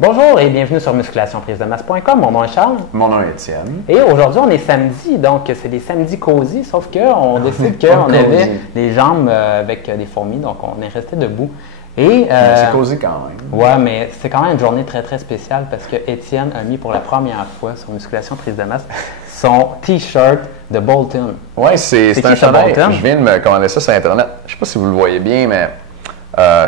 Bonjour et bienvenue sur musculationprise-de-masse.com. Mon nom est Charles. Mon nom est Étienne. Et aujourd'hui, on est samedi, donc c'est des samedis cosy, sauf qu'on décide qu'on avait les jambes avec des fourmis, donc on est resté debout. Et c'est cosy quand même. Ouais, mais c'est quand même une journée très très spéciale parce que Étienne a mis pour la première fois sur Musculation Prise de Masse son T-shirt de Bolton. Oui, c'est un chandail. Je viens de me commander ça sur Internet. Je ne sais pas si vous le voyez bien, mais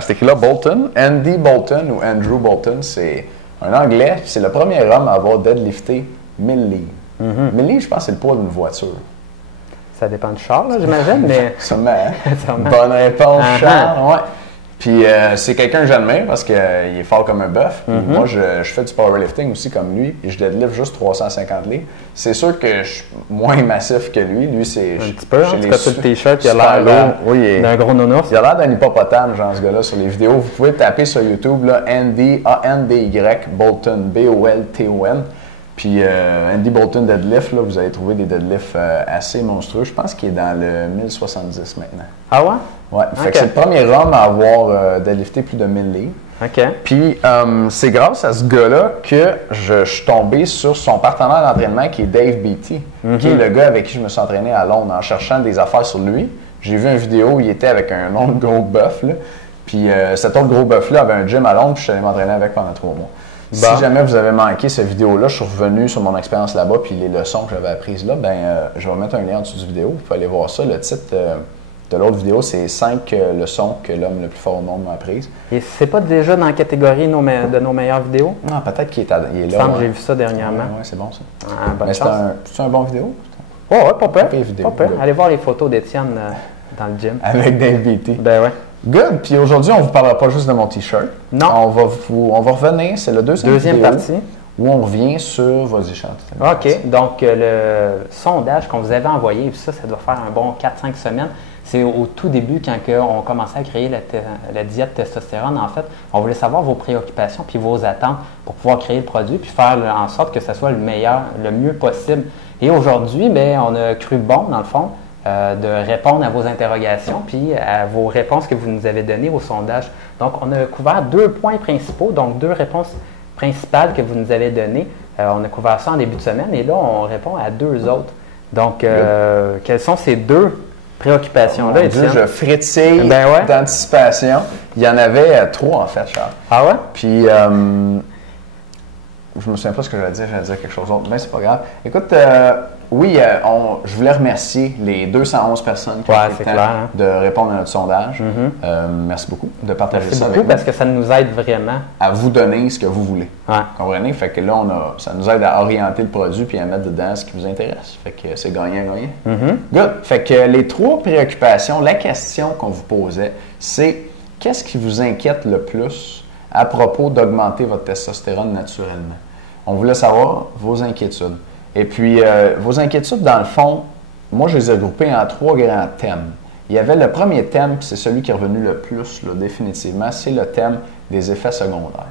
c'est écrit là Bolton. Andy Bolton ou Andrew Bolton, c'est un Anglais. C'est le premier homme à avoir deadlifté 1000 livres. 1000 livres, je pense, c'est le poids d'une voiture. Ça dépend du char, là, j'imagine, mais... Sûrement. Bonne réponse, Charles. Ouais. Puis c'est quelqu'un que j'admire parce qu'il est fort comme un bœuf. Moi, je fais du powerlifting aussi comme lui et je deadlift juste 350 livres. C'est sûr que je suis moins massif que lui. Lui, c'est... Un petit peu, en tout cas, sur le T-shirt, il a l'air d'un gros nounours. Il a l'air d'un hippopotame, genre, ce gars-là, sur les vidéos. Vous pouvez taper sur YouTube, là, Andy, A-N-D-Y, Bolton, B-O-L-T-O-N. Puis Andy Bolton deadlift, là, vous allez trouver des deadlifts assez monstrueux. Je pense qu'il est dans le 1070 maintenant. Ah ouais? Ouais, fait que c'est le premier homme à avoir deadlifté plus de 1000 livres. OK. Puis c'est grâce à ce gars-là que je suis tombé sur son partenaire d'entraînement qui est Dave Beatty, qui est le gars avec qui je me suis entraîné à Londres en cherchant des affaires sur lui. J'ai vu une vidéo où il était avec un autre gros bœuf, là. Puis cet autre gros bœuf-là avait un gym à Londres, puis je suis allé m'entraîner avec pendant 3 mois. Si jamais vous avez manqué cette vidéo-là, je suis revenu sur mon expérience là-bas, puis les leçons que j'avais apprises là, je vais mettre un lien en dessous de la vidéo. Vous pouvez aller voir ça. Le titre de l'autre vidéo, c'est 5 leçons que l'homme le plus fort au monde m'a apprises. Et c'est pas déjà dans la catégorie de nos meilleures vidéos? Non, peut-être qu'il est là. Il me semble que j'ai vu ça dernièrement. Oui, c'est bon ça. Mais c'est un bon vidéo? Oui, pas pire. Vidéo. Pas pire. Allez voir les photos d'Étienne dans le gym. Avec Dave Beatty. Ben ouais. Good. Puis aujourd'hui, on ne vous parlera pas juste de mon T-shirt. Non. On va revenir, c'est le deuxième partie. Où on revient sur... Vas-y, Charles. OK. Donc, le sondage qu'on vous avait envoyé, puis ça doit faire un bon 4-5 semaines. C'est au tout début, quand on commençait à créer la diète testostérone, en fait, on voulait savoir vos préoccupations puis vos attentes pour pouvoir créer le produit puis faire en sorte que ça soit le meilleur, le mieux possible. Et aujourd'hui, on a cru bon, dans le fond, de répondre à vos interrogations puis à vos réponses que vous nous avez données au sondage. Donc, on a couvert 2 points principaux, donc 2 réponses principales que vous nous avez données. On a couvert ça en début de semaine et là, on répond à 2 autres. Donc, quelles sont ces 2 préoccupations-là, Étienne? Je frétille d'anticipation. Il y en avait 3, en fait, Charles. Ah ouais? Puis, je me souviens pas ce que j'allais dire quelque chose d'autre, mais c'est pas grave. Écoute, je voulais remercier les 211 personnes qui ont pris le temps de répondre à notre sondage. Merci beaucoup de partager ça avec nous. Parce que ça nous aide vraiment. À vous donner ce que vous voulez. Ouais. Comprenez? Fait que là, ça nous aide à orienter le produit puis à mettre dedans ce qui vous intéresse. Fait que c'est gagnant-gagnant. Good. Fait que les 3 préoccupations, la question qu'on vous posait, c'est qu'est-ce qui vous inquiète le plus à propos d'augmenter votre testostérone naturellement? On voulait savoir vos inquiétudes. Et puis, vos inquiétudes, dans le fond, moi, je les ai regroupées en 3 grands thèmes. Il y avait le premier thème, puis c'est celui qui est revenu le plus, là, définitivement, c'est le thème des effets secondaires.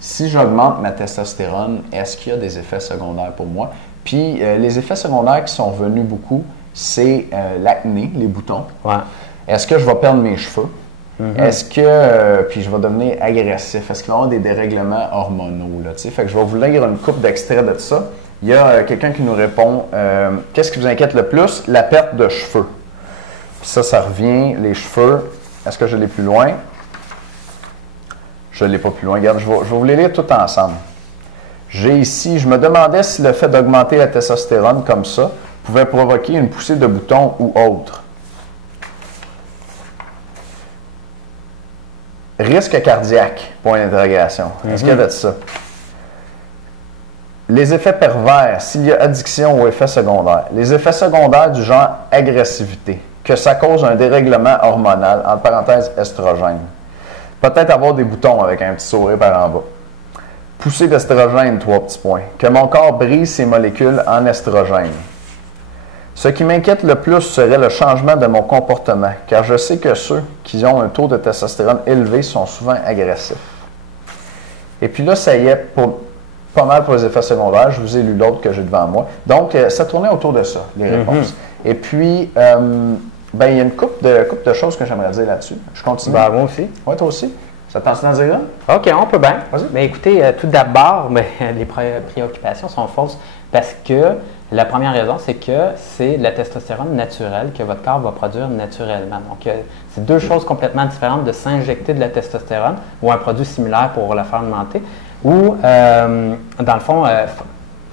Si j'augmente ma testostérone, est-ce qu'il y a des effets secondaires pour moi? Puis, les effets secondaires qui sont revenus beaucoup, c'est l'acné, les boutons. Ouais. Est-ce que je vais perdre mes cheveux? Est-ce que, puis je vais devenir agressif? Est-ce qu'il va y avoir des dérèglements hormonaux? Là, fait que je vais vous lire une couple d'extraits de ça. Il y a quelqu'un qui nous répond qu'est-ce qui vous inquiète le plus? La perte de cheveux. Puis ça revient, les cheveux. Est-ce que je l'ai plus loin? Je ne l'ai pas plus loin. Regarde, je vais vous les lire tout ensemble. J'ai ici, je me demandais si le fait d'augmenter la testostérone comme ça pouvait provoquer une poussée de boutons ou autre. Risque cardiaque, point d'interrogation. Est-ce qu'il y avait de ça? Les effets pervers, s'il y a addiction ou effets secondaires. Les effets secondaires du genre agressivité, que ça cause un dérèglement hormonal, entre parenthèses estrogène. Peut-être avoir des boutons avec un petit sourire par en bas. Poussée d'estrogène, 3 petits points. Que mon corps brise ses molécules en estrogène. Ce qui m'inquiète le plus serait le changement de mon comportement, car je sais que ceux qui ont un taux de testostérone élevé sont souvent agressifs. Et puis là, ça y est, pas mal pour les effets secondaires. Je vous ai lu l'autre que j'ai devant moi. Donc, ça tournait autour de ça, les réponses. Et puis, il y a une couple de choses que j'aimerais dire là-dessus. Je continue. Moi aussi. Oui, toi aussi. Ça t'en dire là? OK, on peut bien. Vas-y. Mais écoutez, tout d'abord, les préoccupations sont fausses parce que la première raison, c'est que c'est de la testostérone naturelle que votre corps va produire naturellement. Donc, c'est deux choses complètement différentes de s'injecter de la testostérone ou un produit similaire pour la faire augmenter ou, dans le fond,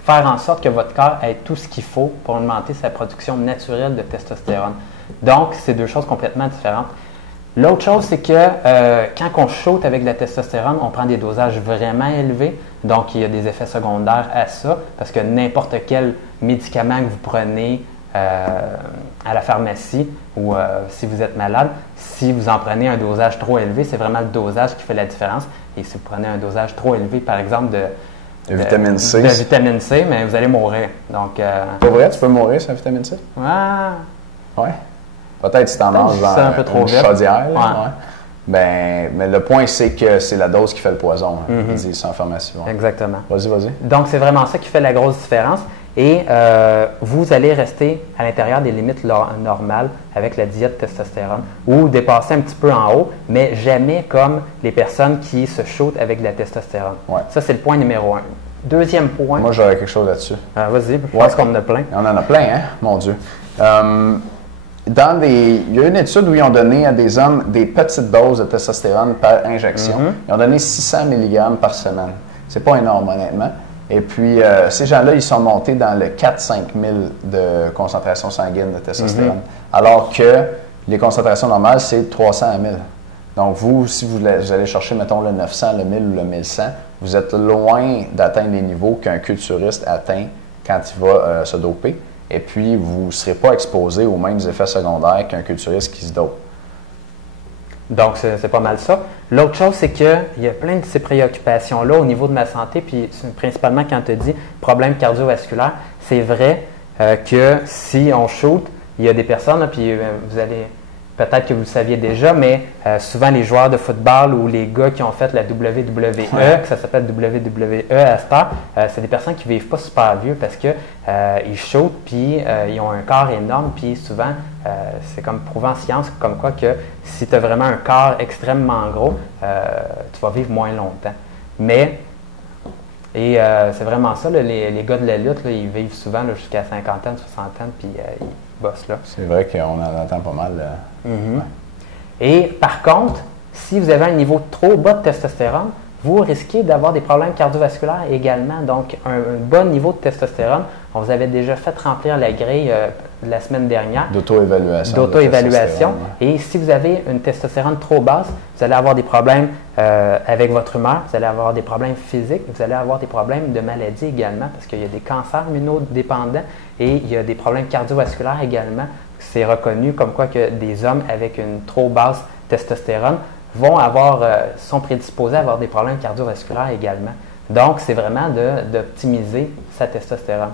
faire en sorte que votre corps ait tout ce qu'il faut pour augmenter sa production naturelle de testostérone. Donc, c'est deux choses complètement différentes. L'autre chose, c'est que quand on shoot avec de la testostérone, on prend des dosages vraiment élevés. Donc, il y a des effets secondaires à ça, parce que n'importe quel médicament que vous prenez à la pharmacie ou si vous êtes malade, si vous en prenez un dosage trop élevé, c'est vraiment le dosage qui fait la différence. Et si vous prenez un dosage trop élevé, par exemple, de vitamine C. De vitamine C, mais vous allez mourir. Donc, pour vrai, tu peux mourir sans vitamine C? Ouais. Peut-être si tu en manges dans une chaudière. Ouais. Ben, mais le point, c'est que c'est la dose qui fait le poison. Ils disent ça en pharmacie. Ouais. Exactement. Vas-y. Donc, c'est vraiment ça qui fait la grosse différence. Et vous allez rester à l'intérieur des limites normales avec la diète testostérone ou dépasser un petit peu en haut, mais jamais comme les personnes qui se shootent avec de la testostérone. Ouais. Ça, c'est le point numéro 1. Deuxième point. Moi, j'aurais quelque chose là-dessus. Vas-y, je pense qu'on en a plein. On en a plein, hein? Mon Dieu. Il y a une étude où ils ont donné à des hommes des petites doses de testostérone par injection. Ils ont donné 600 mg par semaine. C'est pas énorme, honnêtement. Et puis, ces gens-là, ils sont montés dans le 4-5 000 de concentration sanguine de testostérone. Alors que les concentrations normales, c'est 300 à 1000. Donc, vous, si vous allez chercher, mettons, le 900, le 1000 ou le 1100, vous êtes loin d'atteindre les niveaux qu'un culturiste atteint quand il va se doper. Et puis, vous ne serez pas exposé aux mêmes effets secondaires qu'un culturiste qui se dope. Donc, c'est pas mal ça. L'autre chose, c'est qu'il y a plein de ces préoccupations-là au niveau de ma santé, puis principalement quand tu dis problème cardiovasculaire, c'est vrai que si on shoot, il y a des personnes, là, puis vous allez, peut-être que vous le saviez déjà, mais souvent les joueurs de football ou les gars qui ont fait la WWE, que ça s'appelle WWE à cette heure, c'est des personnes qui ne vivent pas super vieux parce que ils shootent, puis ils ont un corps énorme, puis souvent, c'est comme prouvé en science, comme quoi que si tu as vraiment un corps extrêmement gros, tu vas vivre moins longtemps. Mais, c'est vraiment ça, là, les gars de la lutte, là, ils vivent souvent là, jusqu'à 50 ans, 60 ans, puis ils bossent là. C'est vrai qu'on en entend pas mal. Et par contre, si vous avez un niveau trop bas de testostérone, vous risquez d'avoir des problèmes cardiovasculaires également. Donc, un bon niveau de testostérone, on vous avait déjà fait remplir la grille la semaine dernière. D'auto-évaluation. Et si vous avez une testostérone trop basse, vous allez avoir des problèmes avec votre humeur, vous allez avoir des problèmes physiques, vous allez avoir des problèmes de maladie également, parce qu'il y a des cancers immunodépendants et il y a des problèmes cardiovasculaires également. C'est reconnu comme quoi que des hommes avec une trop basse testostérone sont prédisposés à avoir des problèmes cardiovasculaires également. Donc, c'est vraiment d'optimiser sa testostérone.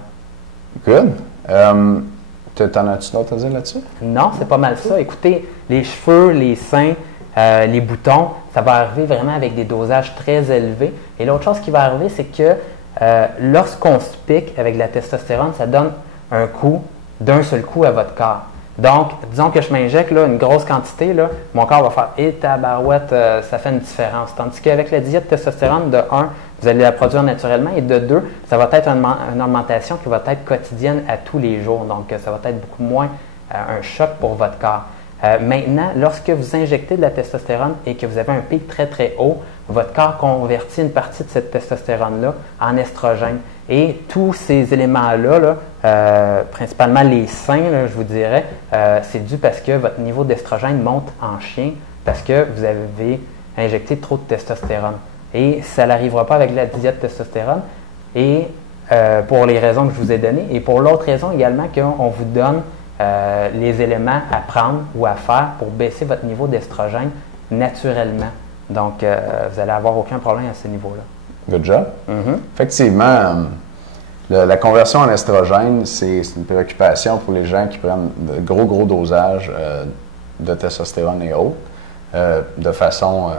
Good. T'en as-tu d'autres à dire là-dessus? Non, c'est pas mal ça. Écoutez, les cheveux, les seins, les boutons, ça va arriver vraiment avec des dosages très élevés. Et l'autre chose qui va arriver, c'est que lorsqu'on se pique avec de la testostérone, ça donne un coup d'un seul coup à votre corps. Donc, disons que je m'injecte là, une grosse quantité, là, mon corps va faire « et tabarouette, ça fait une différence ». Tandis qu'avec la diète testostérone, de 1, vous allez la produire naturellement, et de 2, ça va être une augmentation qui va être quotidienne à tous les jours. Donc, ça va être beaucoup moins un choc pour votre corps. Maintenant, lorsque vous injectez de la testostérone et que vous avez un pic très, très haut, votre corps convertit une partie de cette testostérone-là en estrogène. Et tous ces éléments-là, principalement les seins, là, je vous dirais, c'est dû parce que votre niveau d'estrogène monte en chien parce que vous avez injecté trop de testostérone. Et ça n'arrivera pas avec la diète testostérone. Et pour les raisons que je vous ai données. Et pour l'autre raison également, qu'on vous donne les éléments à prendre ou à faire pour baisser votre niveau d'estrogène naturellement. Donc, vous n'allez avoir aucun problème à ce niveau-là. Good job. Effectivement, la conversion en estrogène, c'est une préoccupation pour les gens qui prennent de gros dosages de testostérone et autres, de façon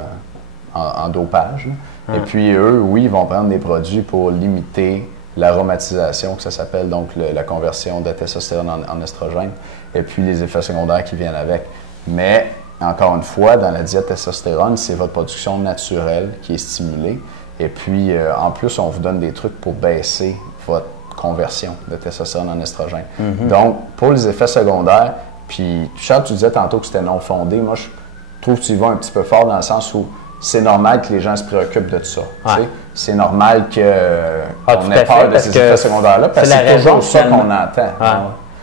en dopage. Et puis, eux, oui, ils vont prendre des produits pour limiter l'aromatisation, que ça s'appelle, donc la conversion de testostérone en estrogène, et puis les effets secondaires qui viennent avec. Mais encore une fois, dans la diète testostérone, c'est votre production naturelle qui est stimulée. Et puis, en plus, on vous donne des trucs pour baisser votre conversion de testostérone en estrogène. Donc, pour les effets secondaires, puis Charles, tu disais tantôt que c'était non fondé. Moi, je trouve que tu y vas un petit peu fort dans le sens où c'est normal que les gens se préoccupent de tout ça. Ouais. C'est normal qu'on ait peur de ces effets secondaires-là, parce que c'est toujours ça qu'on entend. Ouais.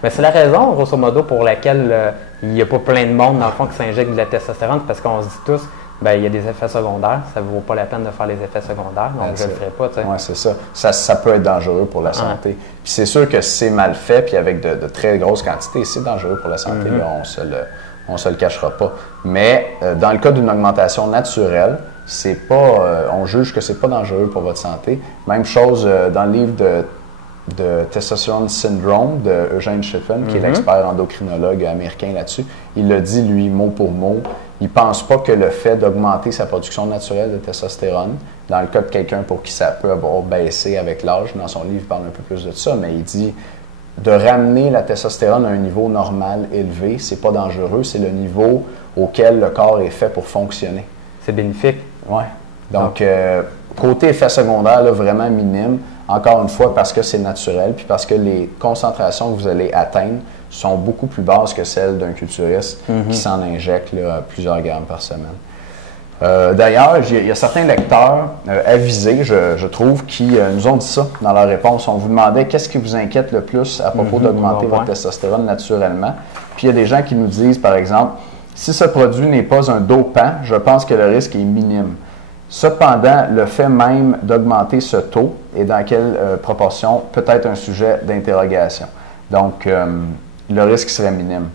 Mais c'est la raison, grosso modo, pour laquelle il n'y a pas plein de monde, dans le fond, qui s'injecte de la testostérone, parce qu'on se dit tous, ben, il y a des effets secondaires, ça ne vaut pas la peine de faire les effets secondaires, donc je ne le ferai pas. Oui, c'est ça. Ça peut être dangereux pour la santé. Puis c'est sûr que si c'est mal fait, puis avec de très grosses quantités, c'est dangereux pour la santé, là, on ne se le cachera pas. Mais dans le cas d'une augmentation naturelle, c'est pas, on juge que c'est pas dangereux pour votre santé. Même chose dans le livre de Testosterone Syndrome de Eugene Shippen, qui est l'expert endocrinologue américain là-dessus. Il le dit, lui, mot pour mot. Il ne pense pas que le fait d'augmenter sa production naturelle de testostérone, dans le cas de quelqu'un pour qui ça peut avoir baissé avec l'âge, dans son livre, il parle un peu plus de ça, mais il dit de ramener la testostérone à un niveau normal élevé, c'est pas dangereux, c'est le niveau auquel le corps est fait pour fonctionner. C'est bénéfique. Oui. Donc, côté effet secondaire, là, vraiment minime. Encore une fois, parce que c'est naturel, puis parce que les concentrations que vous allez atteindre sont beaucoup plus basses que celles d'un culturiste qui s'en injecte là, plusieurs grammes par semaine. D'ailleurs, il y a certains lecteurs avisés, je trouve, qui nous ont dit ça dans leur réponse. On vous demandait qu'est-ce qui vous inquiète le plus à propos d'augmenter votre testostérone naturellement. Puis il y a des gens qui nous disent, par exemple, si ce produit n'est pas un dopant, je pense que le risque est minime. Cependant, le fait même d'augmenter ce taux et dans quelle proportion peut être un sujet d'interrogation. Donc, le risque serait minime.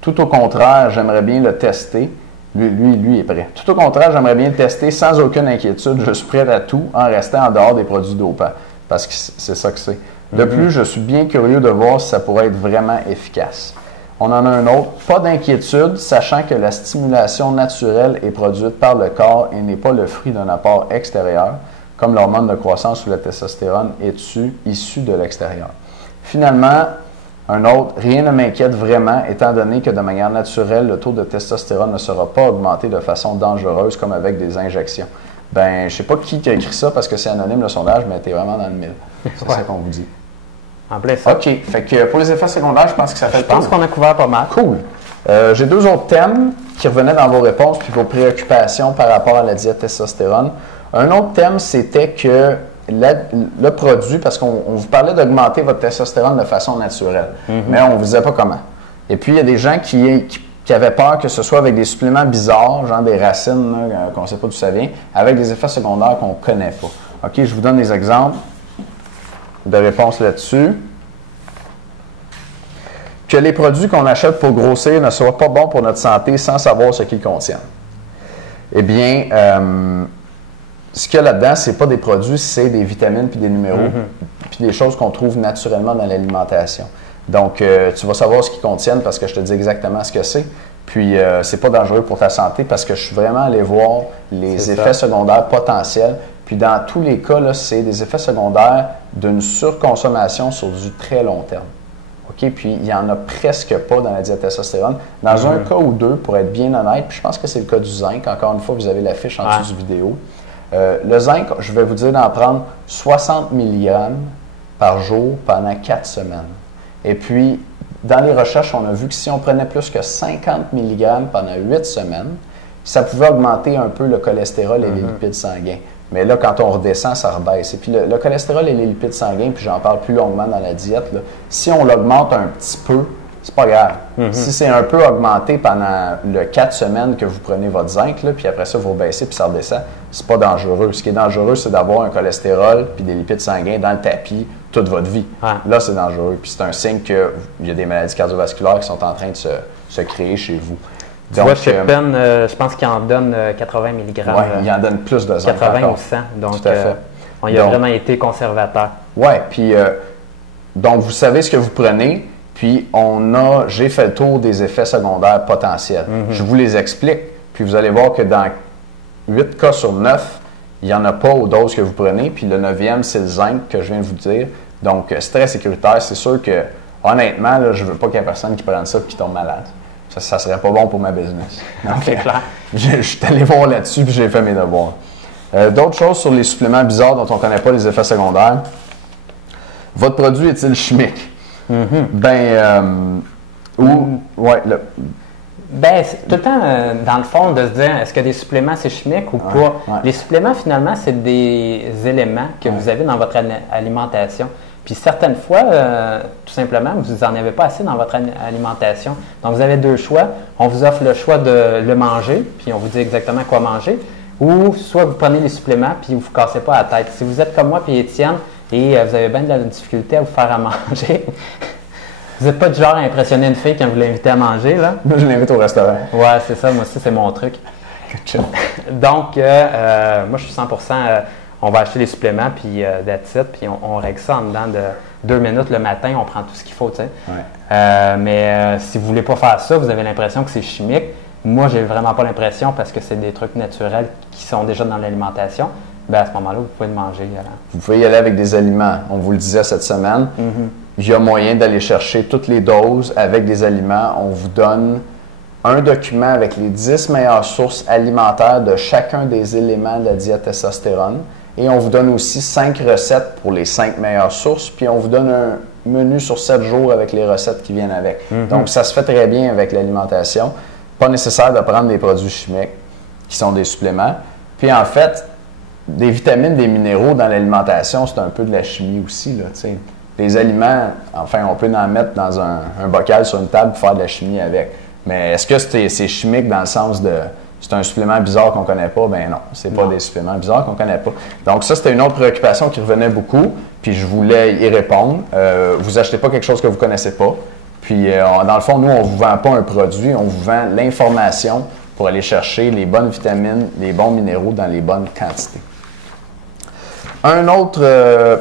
Tout au contraire, j'aimerais bien le tester. Lui est prêt. Tout au contraire, j'aimerais bien le tester sans aucune inquiétude. Je suis prêt à tout en restant en dehors des produits dopants. Parce que c'est ça que c'est. De plus, je suis bien curieux de voir si ça pourrait être vraiment efficace. On en a un autre. Pas d'inquiétude, sachant que la stimulation naturelle est produite par le corps et n'est pas le fruit d'un apport extérieur, comme l'hormone de croissance ou la testostérone est issue de l'extérieur. Finalement, un autre, rien ne m'inquiète vraiment, étant donné que de manière naturelle, le taux de testostérone ne sera pas augmenté de façon dangereuse comme avec des injections. Ben, je ne sais pas qui a écrit ça parce que c'est anonyme le sondage, mais tu es vraiment dans le mille. C'est ça qu'on vous dit. En plein ça. OK. Fait que pour les effets secondaires, je pense que ça fait le tour. Je pense qu'on a couvert pas mal. Cool. J'ai deux autres thèmes qui revenaient dans vos réponses puis vos préoccupations par rapport à la diète testostérone. Un autre thème, c'était que le produit, parce qu'on vous parlait d'augmenter votre testostérone de façon naturelle, mais on ne vous disait pas comment. Et puis, il y a des gens qui avaient peur que ce soit avec des suppléments bizarres, genre des racines qu'on ne sait pas d'où ça vient, avec des effets secondaires qu'on ne connaît pas. OK, je vous donne des exemples de réponses là-dessus. Que les produits qu'on achète pour grossir ne soient pas bons pour notre santé sans savoir ce qu'ils contiennent. Eh bien, ce qu'il y a là-dedans, ce n'est pas des produits, c'est des vitamines puis des minéraux, puis des choses qu'on trouve naturellement dans l'alimentation. Donc, tu vas savoir ce qu'ils contiennent parce que je te dis exactement ce que c'est. Puis, c'est pas dangereux pour ta santé parce que je suis vraiment allé voir les effets secondaires potentiels. Puis, dans tous les cas, c'est des effets secondaires d'une surconsommation sur du très long terme. OK? Puis, il n'y en a presque pas dans la diète testostérone. Dans un cas ou deux, pour être bien honnête, puis je pense que c'est le cas du zinc. Encore une fois, vous avez la fiche en dessous du vidéo. Le zinc, je vais vous dire d'en prendre 60 mg par jour pendant 4 semaines. Et puis, dans les recherches, on a vu que si on prenait plus que 50 mg pendant 8 semaines, ça pouvait augmenter un peu le cholestérol et les lipides sanguins. Mais là, quand on redescend, ça rebaisse. Et puis, le cholestérol et les lipides sanguins, puis j'en parle plus longuement dans la diète, là, si on l'augmente un petit peu, c'est pas grave. Si c'est un peu augmenté pendant le 4 semaines que vous prenez votre zinc, là, puis après ça, vous rebaissez puis ça redescend, c'est pas dangereux. Ce qui est dangereux, c'est d'avoir un cholestérol puis des lipides sanguins dans le tapis toute votre vie. Là, c'est dangereux. Puis c'est un signe qu'il y a des maladies cardiovasculaires qui sont en train de se créer chez vous. Tu vois, Shippen, je pense qu'il en donne 80 mg. Oui, il en donne plus de zinc. 80 ou 100. Donc, on y a vraiment été conservateur. Oui, puis donc vous savez ce que vous prenez. Puis, j'ai fait le tour des effets secondaires potentiels. Je vous les explique. Puis, vous allez voir que dans 8 cas sur 9, il n'y en a pas aux doses que vous prenez. Puis, le 9e, c'est le zinc que je viens de vous dire. Donc, c'est très sécuritaire. C'est sûr que, honnêtement, là, je ne veux pas qu'il y ait personne qui prenne ça et qui tombe malade. Ça serait pas bon pour ma business. C'est clair. Je suis allé voir là-dessus puis j'ai fait mes devoirs. D'autres choses sur les suppléments bizarres dont on ne connaît pas les effets secondaires. Votre produit est-il chimique? C'est tout le temps, dans le fond, de se dire, est-ce que des suppléments, c'est chimique ou pas? Ouais. Les suppléments, finalement, c'est des éléments que vous avez dans votre alimentation. Puis certaines fois, tout simplement, vous n'en avez pas assez dans votre alimentation. Donc, vous avez deux choix. On vous offre le choix de le manger, puis on vous dit exactement quoi manger. Ou soit vous prenez les suppléments, puis vous ne vous cassez pas la tête. Si vous êtes comme moi, puis Étienne, et vous avez bien de la difficulté à vous faire à manger, vous n'êtes pas du genre à impressionner une fille quand vous l'invitez à manger, là? Moi, je l'invite au restaurant. Ouais, c'est ça. Moi aussi, c'est mon truc. Donc, moi, je suis 100%... on va acheter les suppléments, puis that's it, puis on règle ça en dedans de 2 minutes le matin, on prend tout ce qu'il faut, tu sais. Ouais. Mais si vous ne voulez pas faire ça, vous avez l'impression que c'est chimique. Moi, j'ai vraiment pas l'impression parce que c'est des trucs naturels qui sont déjà dans l'alimentation. Bien, à ce moment-là, vous pouvez le manger. Vous pouvez y aller avec des aliments. On vous le disait cette semaine. Il y a moyen d'aller chercher toutes les doses avec des aliments. On vous donne un document avec les 10 meilleures sources alimentaires de chacun des éléments de la diète testostérone. Et on vous donne aussi 5 recettes pour les 5 meilleures sources. Puis on vous donne un menu sur 7 jours avec les recettes qui viennent avec. Donc, ça se fait très bien avec l'alimentation. Pas nécessaire de prendre des produits chimiques qui sont des suppléments. Puis en fait, des vitamines, des minéraux dans l'alimentation, c'est un peu de la chimie aussi, là, tu sais. Les aliments, enfin, on peut en mettre dans un bocal sur une table pour faire de la chimie avec. Mais est-ce que c'est chimique dans le sens de c'est un supplément bizarre qu'on ne connaît pas? Ben non, c'est pas des suppléments bizarres qu'on ne connaît pas. Donc ça, c'était une autre préoccupation qui revenait beaucoup, puis je voulais y répondre. Vous achetez pas quelque chose que vous ne connaissez pas. Puis, dans le fond, nous, on ne vous vend pas un produit, on vous vend l'information pour aller chercher les bonnes vitamines, les bons minéraux dans les bonnes quantités. Une autre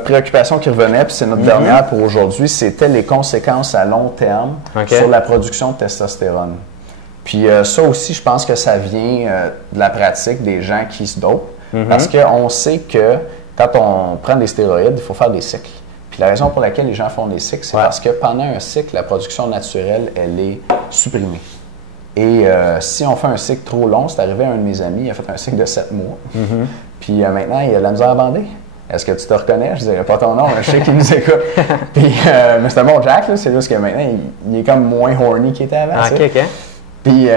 préoccupation qui revenait, puis c'est notre dernière pour aujourd'hui, c'était les conséquences à long terme sur la production de testostérone. Puis ça aussi, je pense que ça vient de la pratique des gens qui se dopent, parce qu'on sait que quand on prend des stéroïdes, il faut faire des cycles. Puis la raison pour laquelle les gens font des cycles, c'est parce que pendant un cycle, la production naturelle, elle est supprimée. Et si on fait un cycle trop long, c'est arrivé à un de mes amis, il a fait un cycle de 7 mois. Puis maintenant, il a de la misère à bander. Est-ce que tu te reconnais? Je ne dirais pas ton nom, mais je sais qu'il nous écoute. Puis, mais c'est un bon Jack, c'est juste que maintenant, il est comme moins horny qu'il était avant. Ah, OK. Puis,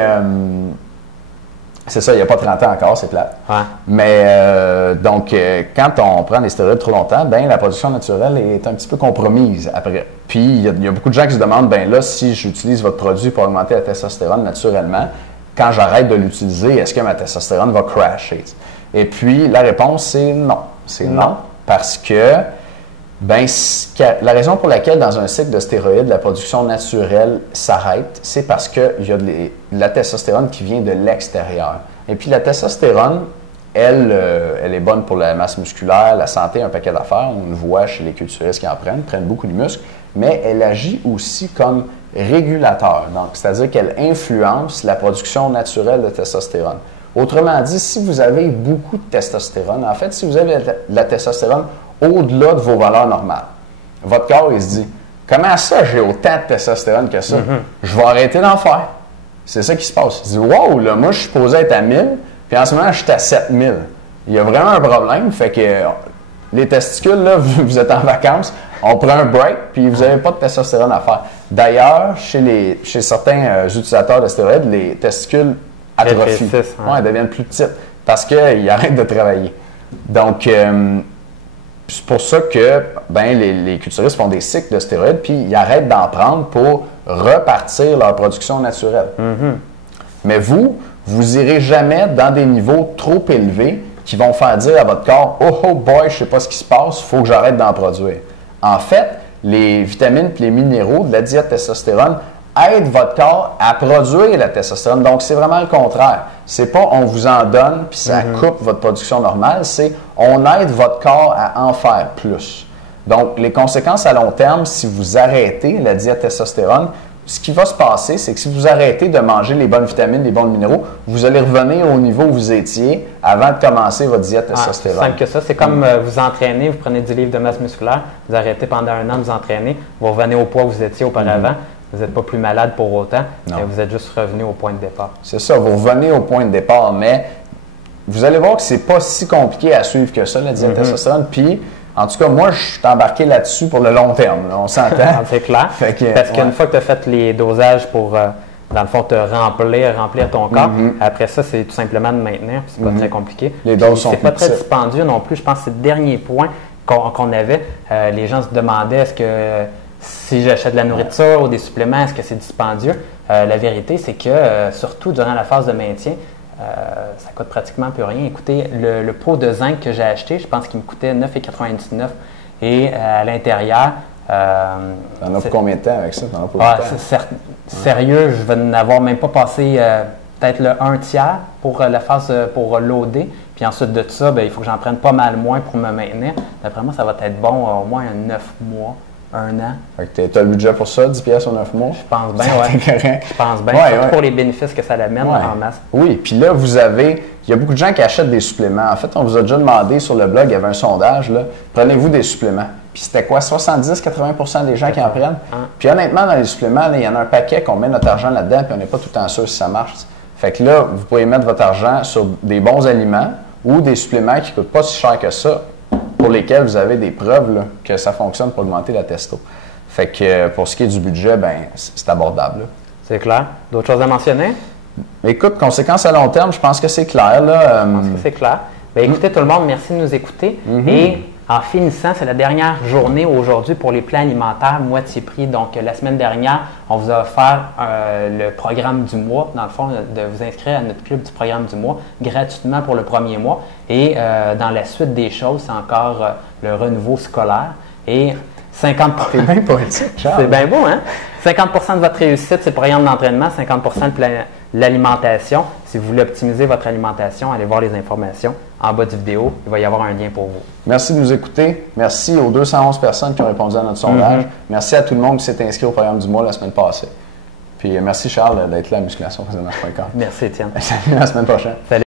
c'est ça, il n'y a pas 30 ans encore, c'est plate. Ouais. Mais donc, quand on prend des stéroïdes trop longtemps, ben la production naturelle est un petit peu compromise après. Puis, il y a beaucoup de gens qui se demandent, ben là, si j'utilise votre produit pour augmenter la testostérone naturellement, quand j'arrête de l'utiliser, est-ce que ma testostérone va crasher? Et puis, la réponse, c'est non. C'est non, parce que la raison pour laquelle, dans un cycle de stéroïdes, la production naturelle s'arrête, c'est parce qu'il y a de la testostérone qui vient de l'extérieur. Et puis, la testostérone, elle est bonne pour la masse musculaire, la santé, un paquet d'affaires. On le voit chez les culturistes qui en prennent beaucoup de muscles, mais elle agit aussi comme régulateur. Donc, c'est-à-dire qu'elle influence la production naturelle de testostérone. Autrement dit, si vous avez beaucoup de testostérone, en fait, si vous avez de la testostérone au-delà de vos valeurs normales, votre corps, il se dit « Comment ça, j'ai autant de testostérone que ça? Je vais arrêter d'en faire. » C'est ça qui se passe. Il se dit « Wow, là, moi, je suis supposé être à 1000, puis en ce moment, je suis à 7000. » Il y a vraiment un problème, fait que les testicules, là, vous êtes en vacances, on prend un break, puis vous n'avez pas de testostérone à faire. D'ailleurs, chez certains utilisateurs de stéroïdes, les testicules atrophient. Elles deviennent plus petites parce qu'ils arrêtent de travailler. Donc, c'est pour ça que les culturistes font des cycles de stéroïdes puis ils arrêtent d'en prendre pour repartir leur production naturelle. Mais vous irez jamais dans des niveaux trop élevés qui vont faire dire à votre corps « Oh boy, je ne sais pas ce qui se passe, il faut que j'arrête d'en produire. » En fait, les vitamines et les minéraux de la diète testostérone aide votre corps à produire la testostérone. Donc, c'est vraiment le contraire. C'est pas on vous en donne puis ça coupe votre production normale, c'est on aide votre corps à en faire plus. Donc, les conséquences à long terme, si vous arrêtez la diète testostérone, ce qui va se passer, c'est que si vous arrêtez de manger les bonnes vitamines, les bons minéraux, vous allez revenir au niveau où vous étiez avant de commencer votre diète testostérone. C'est simple que ça. C'est comme vous entraînez, vous prenez 10 livres de masse musculaire, vous arrêtez pendant 1 an de vous entraîner, vous revenez au poids où vous étiez auparavant. vous n'êtes pas plus malade pour autant, Non. mais vous êtes juste revenu au point de départ. C'est ça, vous revenez au point de départ, mais vous allez voir que c'est pas si compliqué à suivre que ça, la diète testostérone. Puis, en tout cas, moi, je suis embarqué là-dessus pour le long terme. Là, on s'entend. C'est clair. Fait que, Parce qu'une ouais. fois que tu as fait les dosages pour, dans le fond, te remplir ton corps, après ça, c'est tout simplement de maintenir. Puis c'est pas très compliqué. Les doses sont C'est plus pas très petites. dispendieux non plus. Je pense que c'est le dernier point qu'on avait. Les gens se demandaient est-ce que si j'achète de la nourriture ou des suppléments, est-ce que c'est dispendieux? La vérité, c'est que surtout durant la phase de maintien, ça coûte pratiquement plus rien. Écoutez, le pot de zinc que j'ai acheté, je pense qu'il me coûtait 9,99 et à l'intérieur. T'en as pour combien de temps avec ça? T'en as pour Ah, longtemps? sérieux, je vais n'avoir même pas passé peut-être le 1/3 pour la phase pour loader. Puis ensuite de ça, ben, il faut que j'en prenne pas mal moins pour me maintenir. D'après moi, ça va être bon au moins 9 mois, 1 an. Fait que t'as le budget pour ça, 10$ sur 9 mois? Je pense bien, C'est ouais. correct. Je pense bien, Ouais, surtout ouais. pour les bénéfices que ça l'amène Ouais. en masse. Oui, puis là, il y a beaucoup de gens qui achètent des suppléments. En fait, on vous a déjà demandé sur le blog, il y avait un sondage, là, prenez-vous des suppléments. Puis c'était quoi, 70-80% des gens qui en prennent? Puis honnêtement, dans les suppléments, là, il y en a un paquet qu'on met notre argent là-dedans, puis on n'est pas tout le temps sûr si ça marche. Fait que là, vous pouvez mettre votre argent sur des bons aliments ou des suppléments qui ne coûtent pas si cher que ça, pour lesquels vous avez des preuves là, que ça fonctionne pour augmenter la testo. Fait que pour ce qui est du budget, ben c'est abordable, là. C'est clair. D'autres choses à mentionner? Écoute, conséquences à long terme, je pense que c'est clair. Là, Je pense que c'est clair. Bien, écoutez tout le monde, merci de nous écouter. Et en finissant, c'est la dernière journée aujourd'hui pour les plans alimentaires moitié prix. Donc, la semaine dernière, on vous a offert le programme du mois, dans le fond, de vous inscrire à notre club du programme du mois gratuitement pour le premier mois. Et dans la suite des choses, c'est encore le renouveau scolaire. Et 50%. T'es bien poétique, Charles. C'est bien beau, hein? 50% de votre réussite, c'est le programme d'entraînement, 50% l'alimentation. Si vous voulez optimiser votre alimentation, allez voir les informations en bas de vidéo. Il va y avoir un lien pour vous. Merci de nous écouter. Merci aux 211 personnes qui ont répondu à notre sondage. Merci à tout le monde qui s'est inscrit au programme du mois la semaine passée. Puis merci Charles d'être là à musculationprésentement.com. Merci, Étienne. Salut, à la semaine prochaine. Salut.